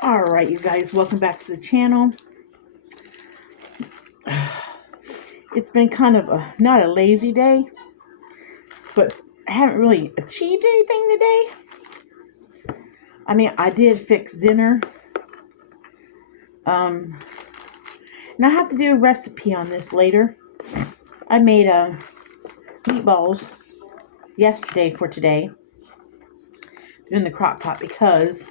All right, you guys, welcome back to the channel. It's been kind of not a lazy day, but I haven't really achieved anything today. I mean, I did fix dinner. And I have to do a recipe on this later. I made meatballs yesterday for today in the crock pot because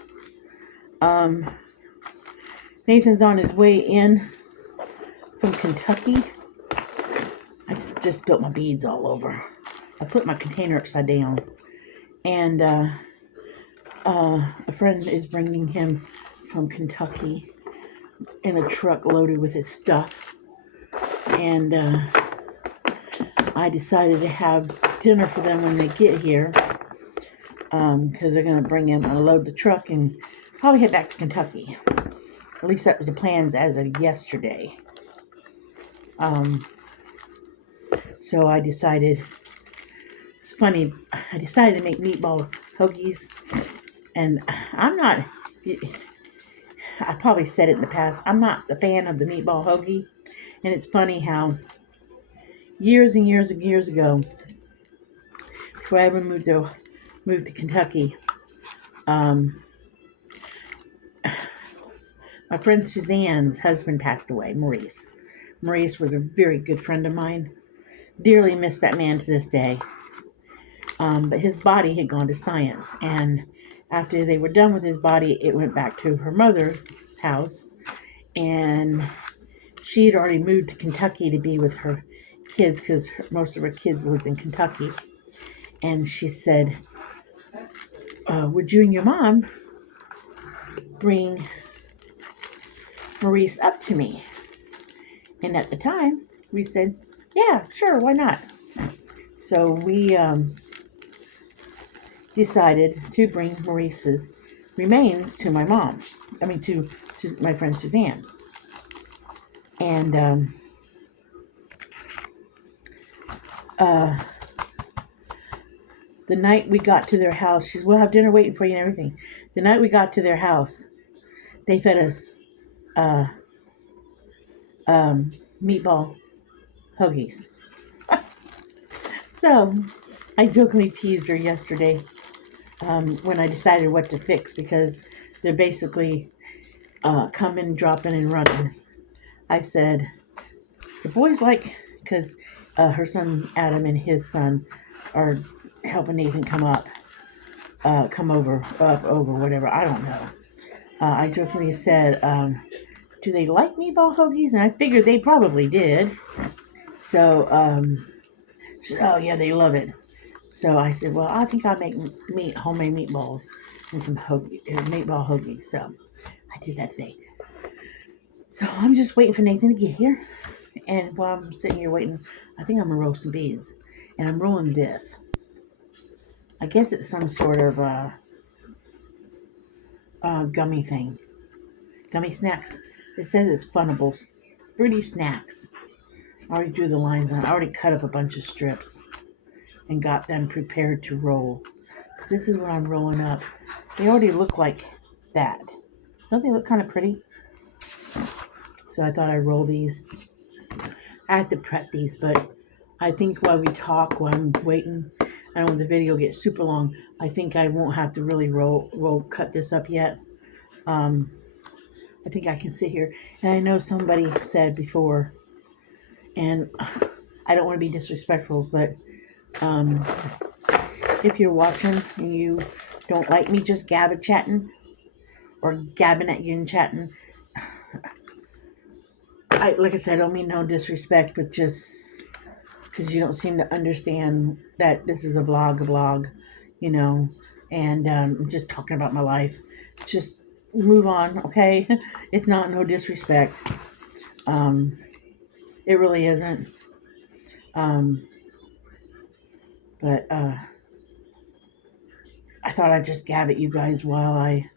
Nathan's on his way in from Kentucky. I just spilled my beads all over. I put my container upside down. And a friend is bringing him from Kentucky in a truck loaded with his stuff. And I decided to have dinner for them when they get here because they're going to bring him, unload the truck, and probably head back to Kentucky. At least that was the plans as of yesterday. So I decided, it's funny, I decided to make meatball hoagies. And I probably said it in the past, I'm not a fan of the meatball hoagie. And it's funny how years and years and years ago, before I ever moved to Kentucky, my friend Suzanne's husband passed away, Maurice. Maurice was a very good friend of mine. Dearly miss that man to this day. But his body had gone to science, and after they were done with his body, it went back to her mother's house, and she had already moved to Kentucky to be with her kids because most of her kids lived in Kentucky. And she said, would you and your mom bring Maurice up to me? And at the time, we said, yeah, sure, why not? So we decided to bring Maurice's remains to my mom. To my friend Suzanne. And the night we got to their house, she said, we'll have dinner waiting for you and everything. The night we got to their house, they fed us meatball hoagies. So I jokingly teased her yesterday when I decided what to fix, because they're basically coming, dropping, and running. I said, the boys because her son Adam and his son are helping Nathan come over, whatever, I don't know. I jokingly said, do they like meatball hoagies? And I figured they probably did. So, she said, oh yeah, they love it. So I said, well, I think I'll make homemade meatballs and some meatball hoagies. So I did that today. So I'm just waiting for Nathan to get here. And while I'm sitting here waiting, I think I'm going to roll some beads. And I'm rolling this. I guess it's some sort of gummy thing. Gummy snacks. It says it's Funnables. Fruity snacks. I already drew the lines on. I already cut up a bunch of strips and got them prepared to roll. This is what I'm rolling up. They already look like that. Don't they look kind of pretty? So I thought I'd roll these. I have to prep these, but I think while we talk, while I'm waiting, I don't want the video to get super long. I think I won't have to really cut this up yet. I think I can sit here. And I know somebody said before, and I don't want to be disrespectful, but if you're watching and you don't like me just chatting or gabbing at you and chatting, like I said, I don't mean no disrespect, but just because you don't seem to understand that this is a vlog, and I'm just talking about my life. Just move on, okay? It's not no disrespect. It really isn't. But I thought I'd just gab at you guys while I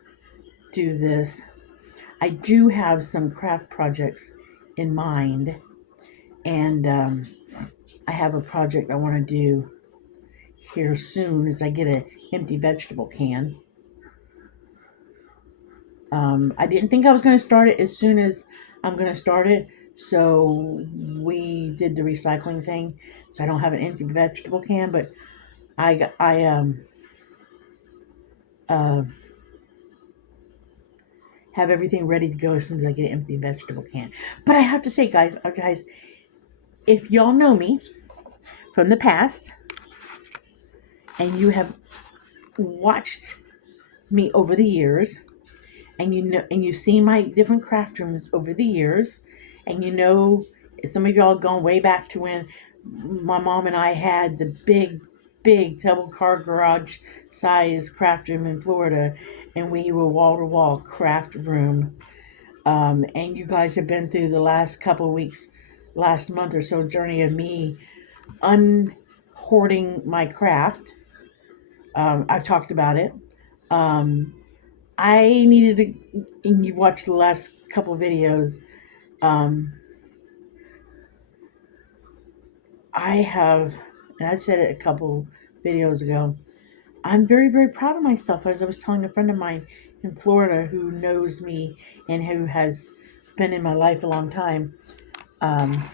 do this. I do have some craft projects in mind, and I have a project I want to do here soon as I get an empty vegetable can. I didn't think I was going to start it as soon as I'm going to start it. So we did the recycling thing. So I don't have an empty vegetable can, but I uh, have everything ready to go as soon as I get an empty vegetable can. But I have to say, guys, if y'all know me from the past and you have watched me over the years, and you know, and you've seen my different craft rooms over the years, and you know, some of y'all gone way back to when my mom and I had the big double car garage size craft room in Florida, and we were wall to wall craft room. And you guys have been through the last couple of weeks, last month or so, journey of me unhoarding my craft. I've talked about it. Um, I needed to, and you've watched the last couple of videos. Um, I have, and I said it a couple videos ago. I'm very, very proud of myself. As I was telling a friend of mine in Florida who knows me and who has been in my life a long time, um,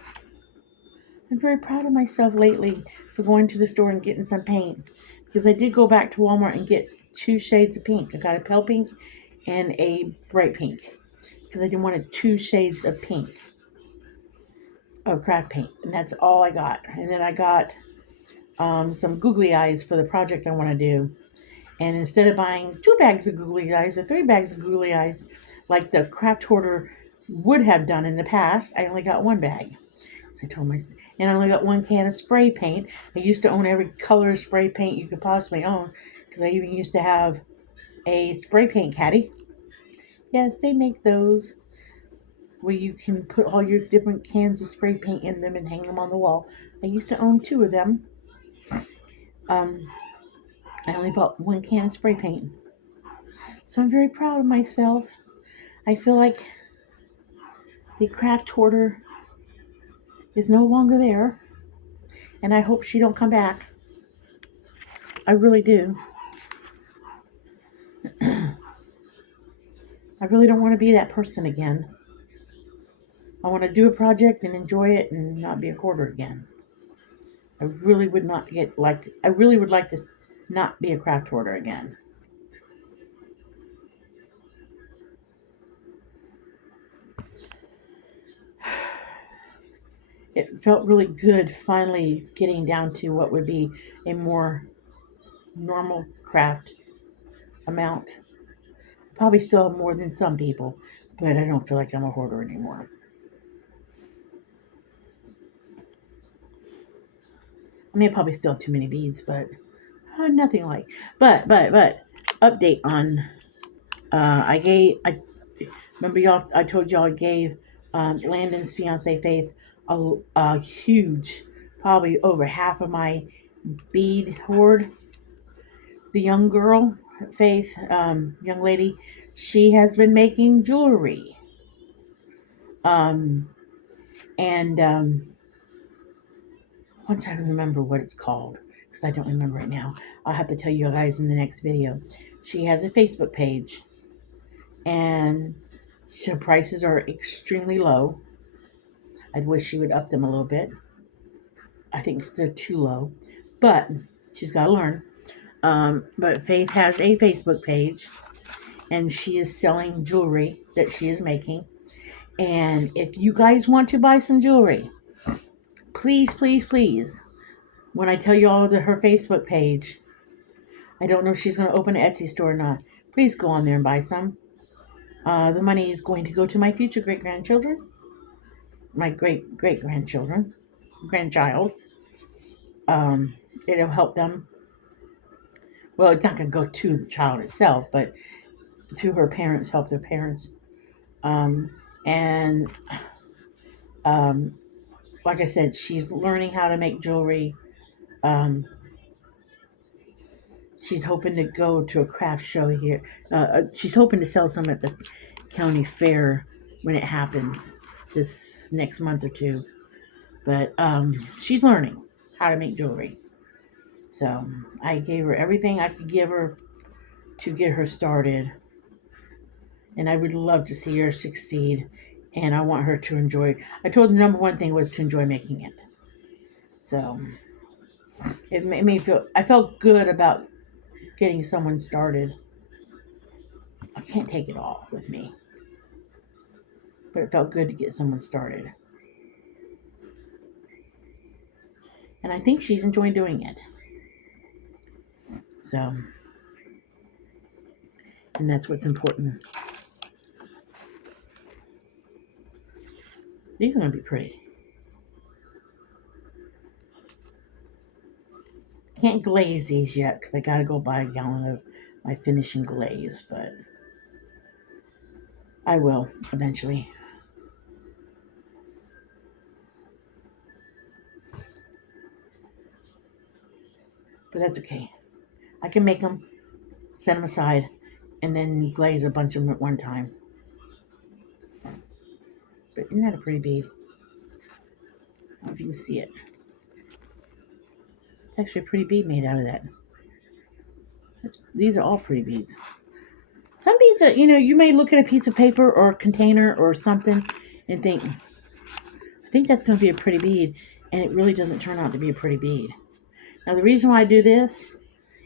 I'm very proud of myself lately for going to the store and getting some paint. Because I did go back to Walmart and get two shades of pink. I got a pale pink and a bright pink. Because I didn't want two shades of pink of craft paint. And that's all I got. And then I got some googly eyes for the project I want to do. And instead of buying 2 bags of googly eyes or 3 bags of googly eyes, like the craft hoarder would have done in the past, I only got 1 bag. So I told myself, and I only got 1 can of spray paint. I used to own every color of spray paint you could possibly own, because I even used to have a spray paint caddy. Yes, they make those where you can put all your different cans of spray paint in them and hang them on the wall. I used to own 2 of them. Um, I only bought 1 can of spray paint. So I'm very proud of myself. I feel like the craft hoarder is no longer there, and I hope she don't come back. I really do. I really don't want to be that person again. I want to do a project and enjoy it and not be a hoarder again. I really would not get like. I really would like to not be a craft hoarder again. It felt really good finally getting down to what would be a more normal craft amount. Probably still have more than some people, but I don't feel like I'm a hoarder anymore. I mean, I probably still have too many beads, but nothing like. But update on. I remember y'all. I told y'all I gave Landon's fiance Faith a huge, probably over half of my bead hoard. The young girl, Faith, young lady, she has been making jewelry. Um, and once I remember what it's called, because I don't remember right now, I'll have to tell you guys in the next video. She has a Facebook page, and her prices are extremely low. I wish she would up them a little bit. I think they're too low, but she's got to learn. But Faith has a Facebook page, and she is selling jewelry that she is making. And if you guys want to buy some jewelry, please, please, please, when I tell you all of her Facebook page, I don't know if she's going to open an Etsy store or not. Please go on there and buy some. The money is going to go to my future great grandchildren, my great great grandchildren, grandchild. Um, it'll help them. Well, it's not going to go to the child itself, but to her parents, help their parents. Um, and um, like I said, she's learning how to make jewelry. Um, she's hoping to go to a craft show here. She's hoping to sell some at the county fair when it happens this next month or two. But she's learning how to make jewelry. So I gave her everything I could give her to get her started. And I would love to see her succeed. And I want her to enjoy. I told her the number one thing was to enjoy making it. So it made me feel. I felt good about getting someone started. I can't take it all with me, but it felt good to get someone started. And I think she's enjoying doing it. So, and that's what's important. These are going to be pretty. Can't glaze these yet because I got to go buy a gallon of my finishing glaze, but I will eventually. But that's okay. I can make them, set them aside, and then glaze a bunch of them at one time. But isn't that a pretty bead? I don't know if you can see it. It's actually a pretty bead made out of that. These are all pretty beads. Some beads that, you may look at a piece of paper or a container or something and think, I think that's going to be a pretty bead. And it really doesn't turn out to be a pretty bead. Now, the reason why I do this,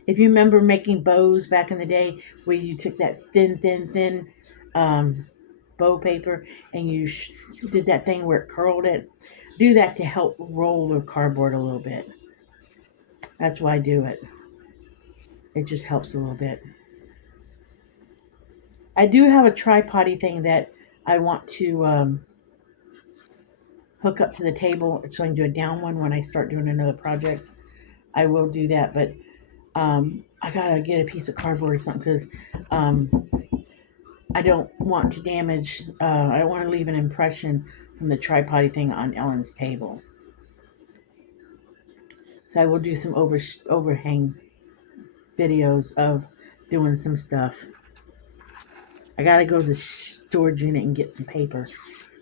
if you remember making bows back in the day where you took that thin bow paper and you did that thing where it curled it, do that to help roll the cardboard a little bit. That's why I do it. It just helps a little bit. I do have a tripod thing that I want to hook up to the table so I can do a down one when I start doing another project. I will do that, but I gotta get a piece of cardboard or something because I don't want to damage. I don't want to leave an impression from the tripod thing on Ellen's table. So I will do some overhang videos of doing some stuff. I gotta go to the storage unit and get some paper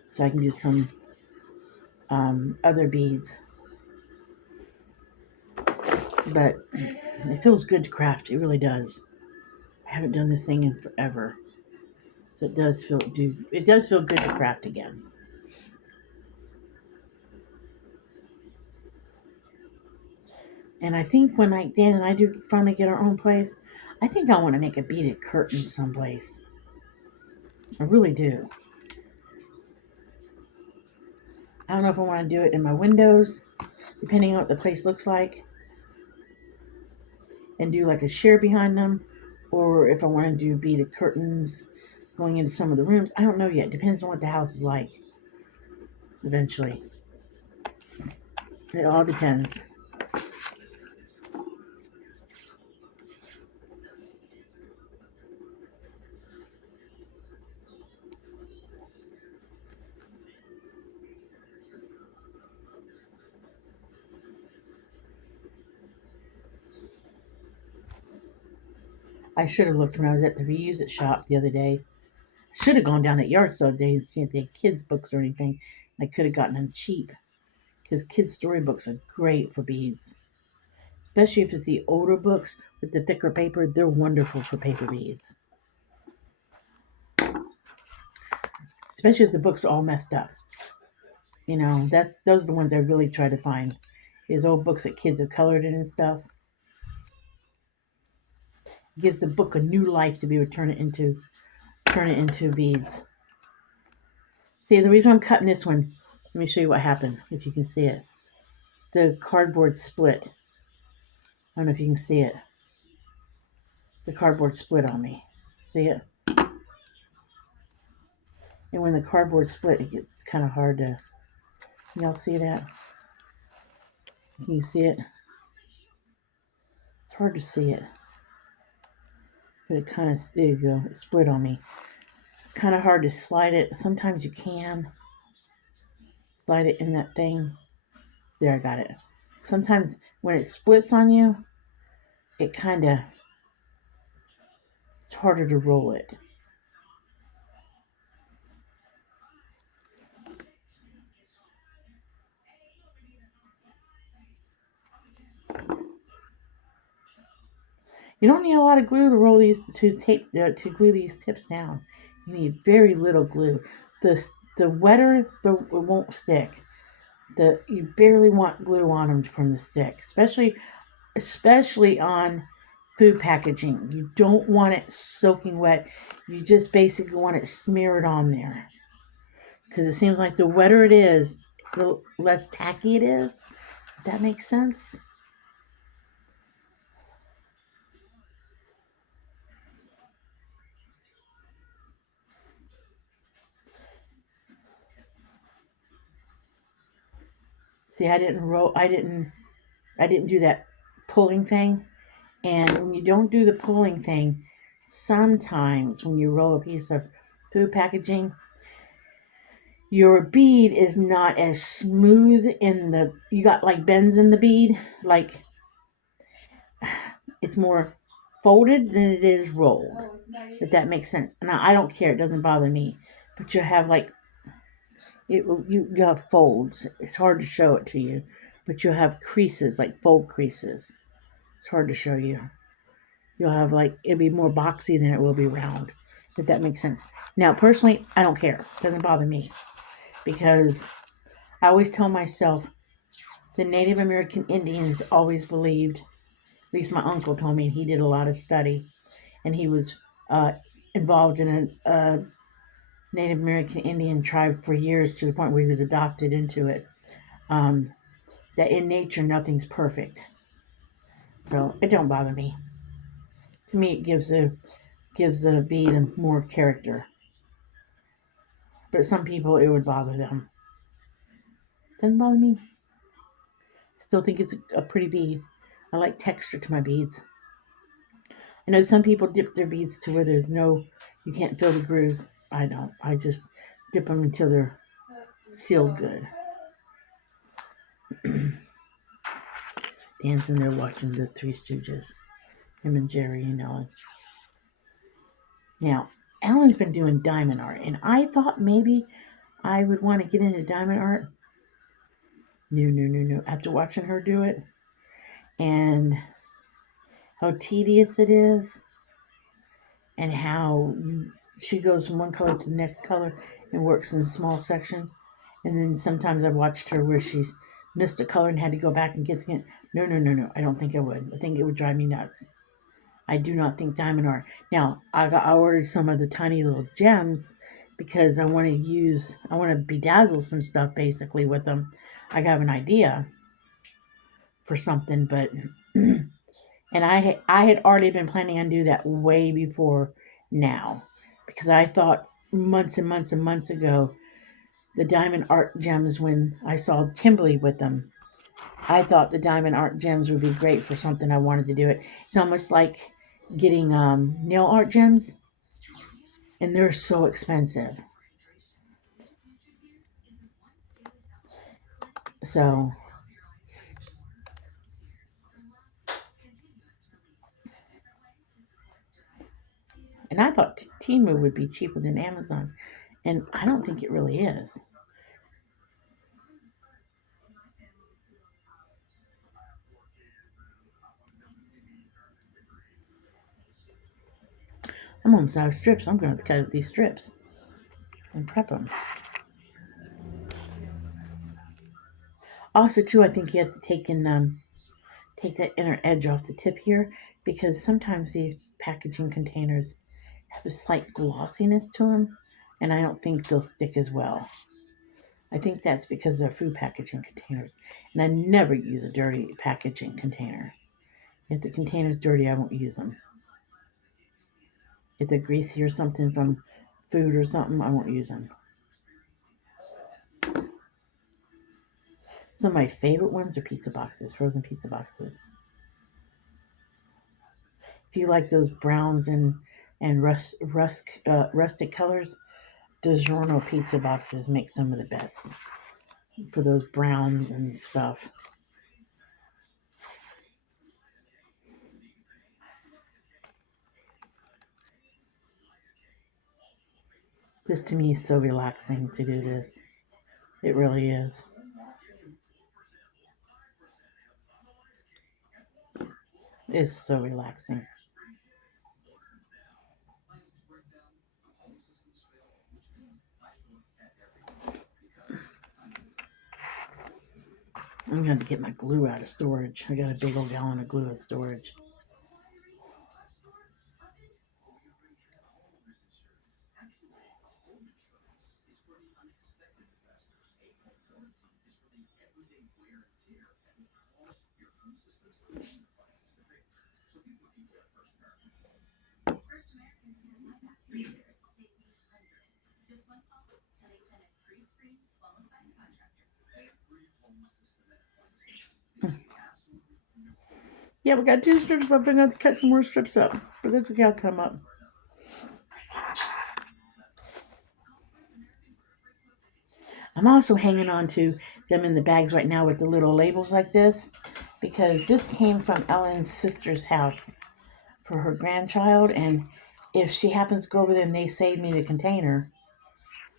so I can do some other beads. But it feels good to craft. It really does. I haven't done this thing in forever, so it does feel good to craft again. And I think when Dan and I do finally get our own place, I think I want to make a beaded curtain someplace. I really do. I don't know if I want to do it in my windows, depending on what the place looks like, and do like a share behind them, or if I want to do beaded curtains going into some of the rooms. I don't know yet. Depends on what the house is like. Eventually, it all depends. I should have looked when I was at the reuse it shop the other day. I should have gone down at yard sale today and seen if they had kids' books or anything. I could have gotten them cheap because kids' storybooks are great for beads, especially if it's the older books with the thicker paper. They're wonderful for paper beads, especially if the books are all messed up. Those are the ones I really try to find. Is old books that kids have colored in and stuff. It gives the book a new life to be able to turn it into beads. See, the reason I'm cutting this one, let me show you what happened, if you can see it. The cardboard split. I don't know if you can see it. The cardboard split on me. See it? And when the cardboard split, it gets kind of hard to... Y'all see that? Can you see it? It's hard to see it. But it kind of... There you go. It split on me. It's kind of hard to slide it. Sometimes you can slide it in that thing. There, I got it. Sometimes when it splits on you, it kind of... It's harder to roll it. You don't need a lot of glue to roll these to glue these tips down. You need very little glue. The wetter, it won't stick. You barely want glue on them from the stick, especially on food packaging. You don't want it soaking wet. You just basically want it smeared on there, because it seems like the wetter it is, the less tacky it is. If that makes sense. See, I didn't do that pulling thing. And when you don't do the pulling thing, sometimes when you roll a piece of food packaging, your bead is not as smooth you got like bends in the bead, like it's more folded than it is rolled, if that makes sense. Now, I don't care, it doesn't bother me, but you have like, you have folds. It's hard to show it to you, but you'll have creases, like fold creases. It's hard to show you. You'll have like, it'll be more boxy than it will be round, if that makes sense. Now, personally, I don't care. It doesn't bother me, because I always tell myself the Native American Indians always believed, at least my uncle told me, he did a lot of study, and he was uh, involved in a Native American Indian tribe for years, to the point where he was adopted into it. Um, that in nature, nothing's perfect. So it don't bother me. To me, it gives the bead more character. But some people, it would bother them. Doesn't bother me. Still think it's a pretty bead. I like texture to my beads. I know some people dip their beads to where you can't feel the grooves. I don't. I just dip them until they're sealed good. Dan's in there watching the Three Stooges. Him and Jerry and Ellen. Now, Ellen's been doing diamond art, and I thought maybe I would want to get into diamond art. No. After watching her do it, and how tedious it is, and how she goes from one color to the next color and works in small sections. And then sometimes I've watched her where she's missed a color and had to go back and get it. No. I don't think I would. I think it would drive me nuts. I do not think diamond art. Now, I ordered some of the tiny little gems because I want to bedazzle some stuff basically with them. I have an idea for something, but and I had already been planning on do that way before now, because I thought months and months and months ago, the diamond art gems, when I saw Timberly with them, I thought the diamond art gems would be great for something I wanted to do it. It's almost like getting nail art gems, and they're so expensive. So, and I thought Temu would be cheaper than Amazon, and I don't think it really is. I'm almost out of strips. I'm going to cut these strips and prep them. Also, too, I think you have to take that inner edge off the tip here, because sometimes these packaging containers have a slight glossiness to them, and I don't think they'll stick as well. I think that's because they're food packaging containers, and I never use a dirty packaging container. If the container's dirty, I won't use them. If they're greasy or something from food or something, I won't use them. Some of my favorite ones are pizza boxes, frozen pizza boxes. If you like those browns and rustic colors, DiGiorno pizza boxes make some of the best for those browns and stuff. This to me is so relaxing to do this. It really is. It's so relaxing. I'm going to get my glue out of storage. I got a big old gallon of glue in storage. Yeah, we got 2 strips, but I'm going to have to cut some more strips up. But that's okay, I'll cut them up. I'm also hanging on to them in the bags right now with the little labels like this, because this came from Ellen's sister's house for her grandchild, and if she happens to go over there and they save me the container,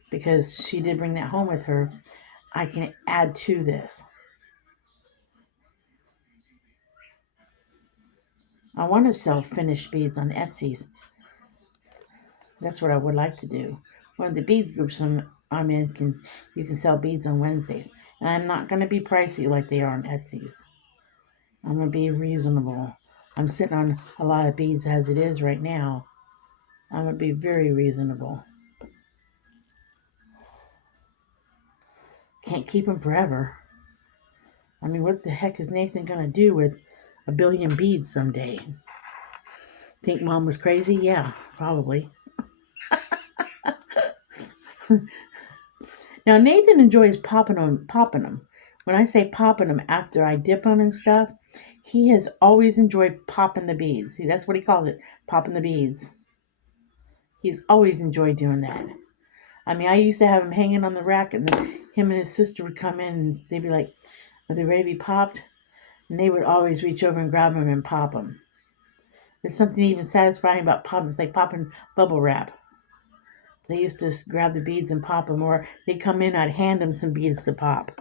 because she did bring that home with her, I can add to this. I want to sell finished beads on Etsy's. That's what I would like to do. One of the bead groups I'm in, you can sell beads on Wednesdays. And I'm not going to be pricey like they are on Etsy's. I'm going to be reasonable. I'm sitting on a lot of beads as it is right now. I'm going to be very reasonable. Can't keep them forever. I mean, what the heck is Nathan going to do with 1 billion beads someday? Think Mom was crazy? Yeah, probably. Now, Nathan enjoys popping them. When I say popping them after I dip them and stuff, he has always enjoyed popping the beads. See, that's what he calls it, popping the beads. He's always enjoyed doing that. I mean, I used to have him hanging on the rack, and him and his sister would come in, and they'd be like, are they ready to be popped? And they would always reach over and grab them and pop them. There's something even satisfying about popping. It's like popping bubble wrap. They used to grab the beads and pop them, or they'd come in, I'd hand them some beads to pop.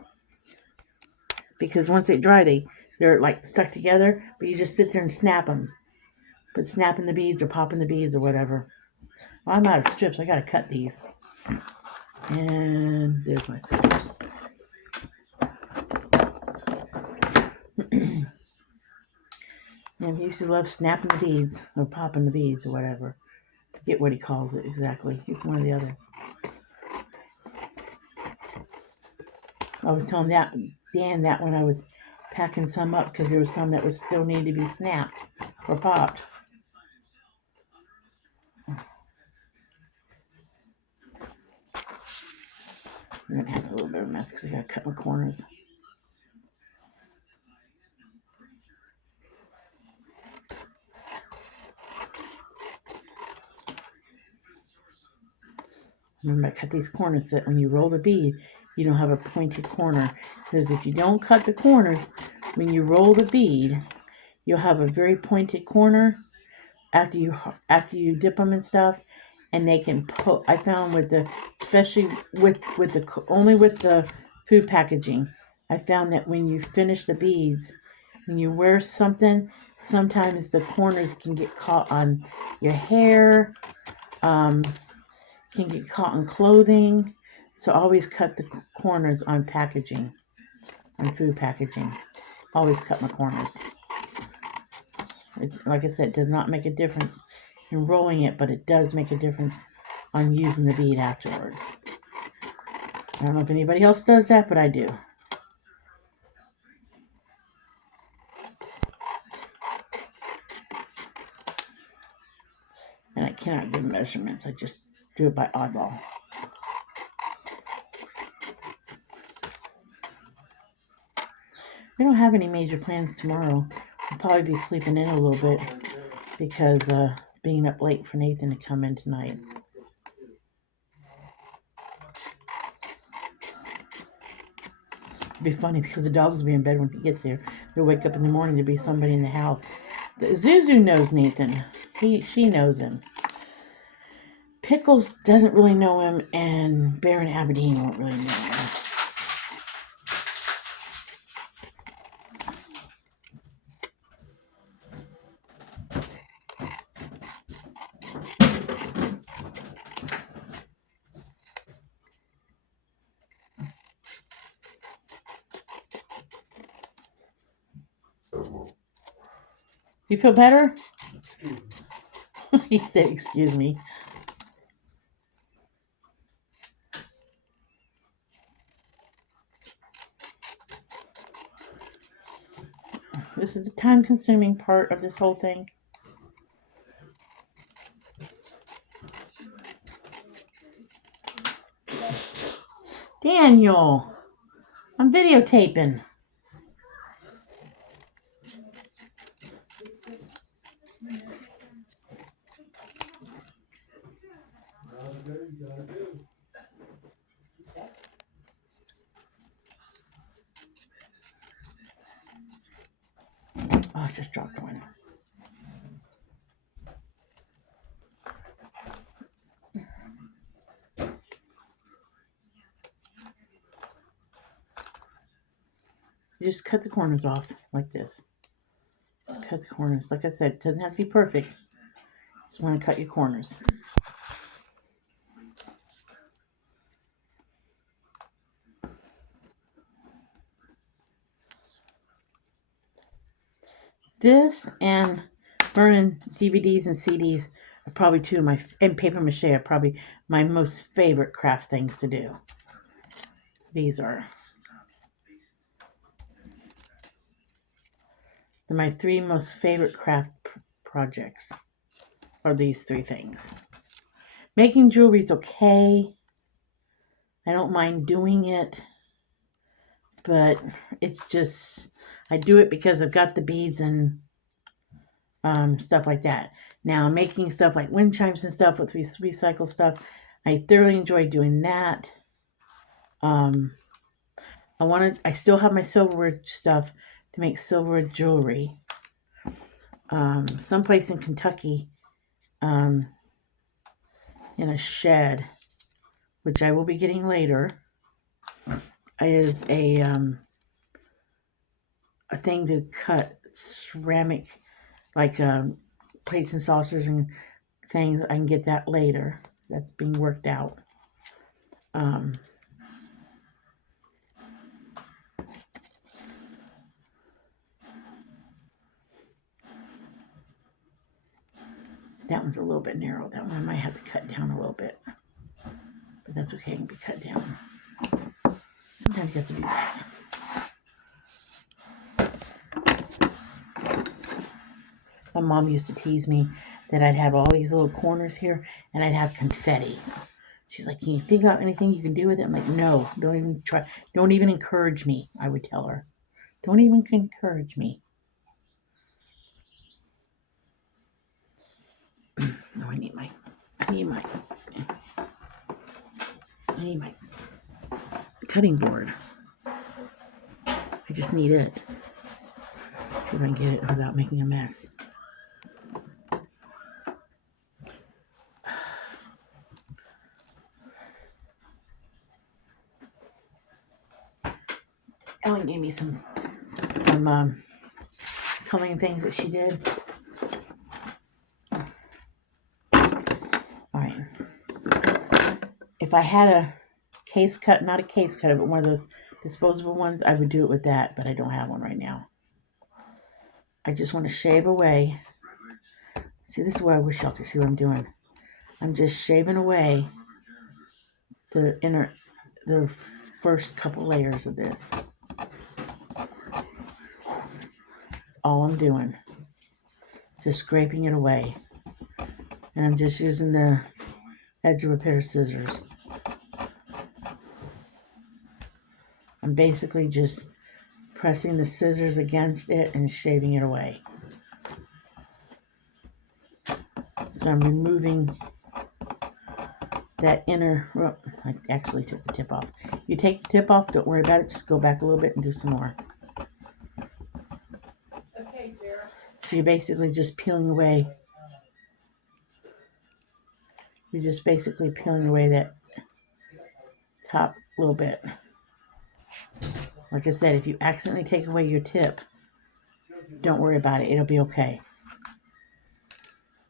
Because once they dry, they're like stuck together, but you just sit there and snap them. But snapping the beads or popping the beads or whatever. Well, I'm out of strips. I gotta cut these. And there's my scissors. And he used to love snapping the beads or popping the beads or whatever. I forget what he calls it exactly. It's one or the other. I was telling Dan that when I was packing some up, because there was some that was still need to be snapped or popped. I'm gonna have a little bit of a mess because I gotta cut my corners. Remember, I cut these corners so that when you roll the bead, you don't have a pointed corner. Because if you don't cut the corners, when you roll the bead, you'll have a very pointed corner after you dip them and stuff. And they can I found especially with the food packaging, I found that when you finish the beads, when you wear something, sometimes the corners can get caught on your hair. Can get caught in clothing. So always cut the corners on packaging, on food packaging. Always cut my corners. Like I said, it does not make a difference in rolling it, but it does make a difference on using the bead afterwards. I don't know if anybody else does that, but I do. And I cannot give measurements. I just do it by oddball. We don't have any major plans tomorrow. I'll probably be sleeping in a little bit because being up late for Nathan to come in tonight. It'd be funny because the dogs will be in bed when he gets here. They'll wake up in the morning, there'll be somebody in the house. Zuzu knows Nathan. She knows him. Pickles doesn't really know him, and Baron Aberdeen won't really know him. You feel better? He said, excuse me. This is the time-consuming part of this whole thing. Daniel, I'm videotaping. Oh, I just dropped one. You just cut the corners off like this. Just cut the corners. Like I said, it doesn't have to be perfect. Just want to cut your corners. This and burning DVDs and CDs are probably two of my, and paper mache are probably my most favorite craft things to do. These are my three most favorite craft projects are these three things. Making jewelry is okay. I don't mind doing it, but it's just, I do it because I've got the beads and stuff like that. Now, making stuff like wind chimes and stuff with recycled stuff, I thoroughly enjoy doing that. I still have my silverware stuff to make silverware jewelry. Someplace in Kentucky, in a shed, which I will be getting later, is a thing to cut ceramic, like plates and saucers and things. I can get that later. That's being worked out. That one's a little bit narrow. That one I might have to cut down a little bit. But that's okay. It can be cut down. Sometimes you have to do that. My mom used to tease me that I'd have all these little corners here and I'd have confetti. She's like, can you figure out anything you can do with it? I'm like, no, don't even try. Don't even encourage me, I would tell her. Don't even encourage me. No, I need my cutting board. I just need it. See if I can get it without making a mess. Ellen gave me some coloring things that she did. All right. If I had a case cut, not a case cutter, but one of those disposable ones, I would do it with that, but I don't have one right now. I just want to shave away. See, this is where I wish y'all could see what I'm doing. I'm just shaving away the first couple layers of this. That's all I'm doing. Just scraping it away. And I'm just using the edge of a pair of scissors. I'm basically just pressing the scissors against it and shaving it away. So I'm removing that inner, well, I actually took the tip off. You take the tip off, don't worry about it, just go back a little bit and do some more. Okay, Jared. So you're basically just peeling away. You're just basically peeling away that top little bit. Like I said, if you accidentally take away your tip, don't worry about it, it'll be okay.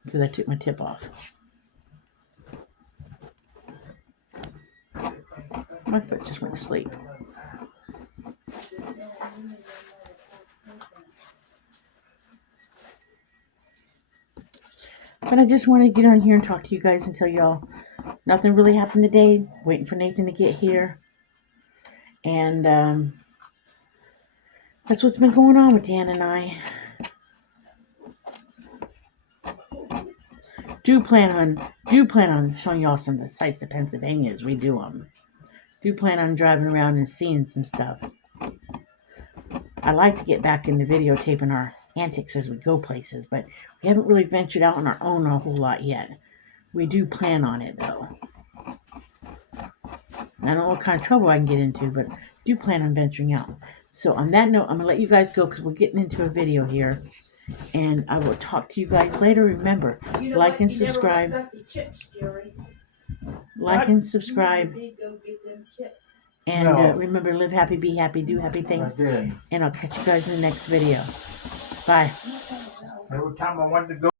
Because I took my tip off. My foot just went to sleep. But I just want to get on here and talk to you guys and tell y'all nothing really happened today. Waiting for Nathan to get here. And that's what's been going on with Dan and I. Do plan on showing y'all some of the sights of Pennsylvania as we do them. Do plan on driving around and seeing some stuff. I like to get back into videotaping our antics as we go places, but we haven't really ventured out on our own a whole lot yet. We do plan on it, though. I don't know what kind of trouble I can get into, but do plan on venturing out. So on that note, I'm going to let you guys go because we're getting into a video here. And I will talk to you guys later. Remember, like and subscribe. Like and subscribe. And remember, live happy, be happy, do happy things. And I'll catch you guys in the next video. Bye. Every time I wanted to go.